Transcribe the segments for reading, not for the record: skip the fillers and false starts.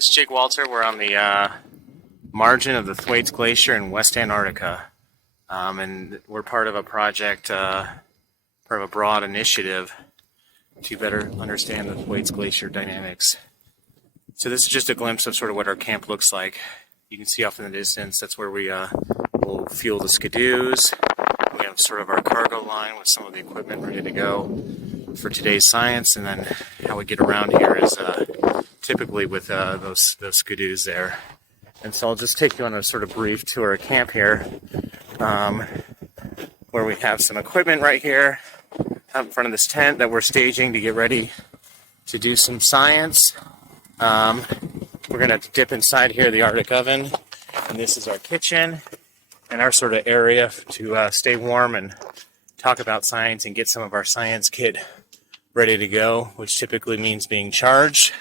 This is Jake Walter. We're on the margin of the Thwaites Glacier in West Antarctica. And we're part of a project, part of a broad initiative to better understand the Thwaites Glacier dynamics. So this is just a glimpse of sort of what our camp looks like. You can see off in the distance, that's where we will fuel the skidoos. We have sort of our cargo line with some of the equipment ready to go for today's science, and then how we get around here is typically with those skidoos there. And so I'll just take you on a sort of brief tour of camp here, where we have some equipment right here out in front of this tent that we're staging to get ready to do some science. We're going to dip inside here, the Arctic oven, and this is our kitchen and our sort of area to stay warm and talk about science and get some of our science kit ready to go, which typically means being charged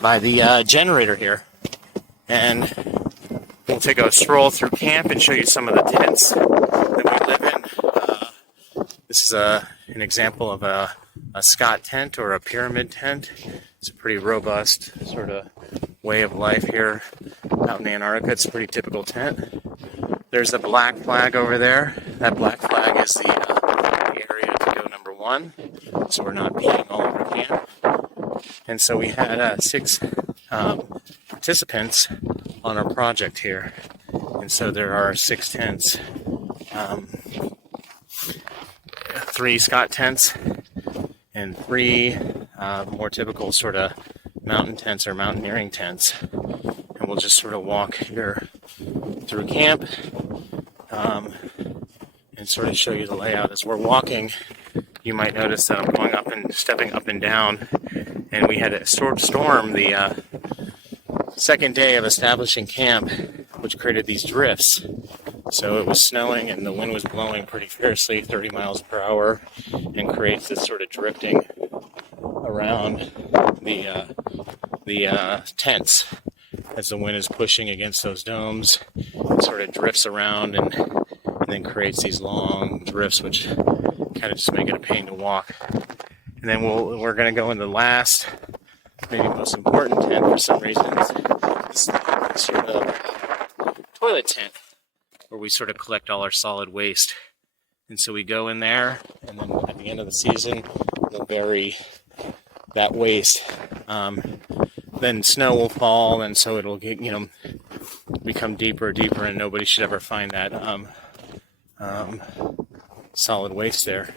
by the generator here. And we'll take a stroll through camp and show you some of the tents that we live in. This is an example of a Scott tent or a pyramid tent. It's a pretty robust sort of way of life here out in Antarctica. It's a pretty typical tent. There's a black flag over there. That black flag is the area to go number one, so we're not peeing all over camp. And so we had 6 participants on our project here, and so there are 6 tents, 3 Scott tents and 3 more typical sort of mountain tents or mountaineering tents. And we'll just sort of walk here through camp and sort of show you the layout. As we're walking, you might notice that I'm going up and stepping up and down, and we had a storm the second day of establishing camp, which created these drifts. So it was snowing and the wind was blowing pretty fiercely, 30 miles per hour, and creates this sort of drifting around the tents as the wind is pushing against those domes. It sort of drifts around and then creates these long drifts, which kind of just make it a pain to walk. And then we're going to go in the last, maybe most important tent for some reason. This sort of toilet tent, where we sort of collect all our solid waste. And so we go in there, and then at the end of the season, we'll bury that waste. Then snow will fall, and so it'll get, become deeper and deeper, and nobody should ever find that solid waste there.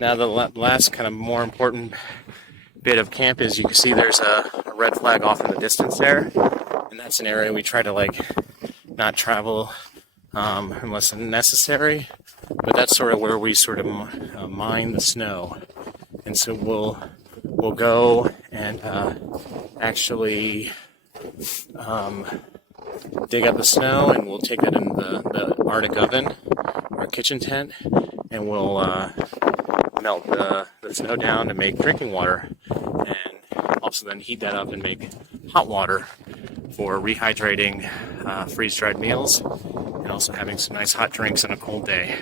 Now the last kind of more important bit of camp is, you can see there's a red flag off in the distance there, and that's an area we try to not travel unless necessary, but that's sort of where we sort of mine the snow. And so we'll go and actually dig up the snow, and we'll take that in the Arctic oven, our kitchen tent, and we'll melt the snow down to make drinking water, and also then heat that up and make hot water for rehydrating freeze-dried meals, and also having some nice hot drinks on a cold day.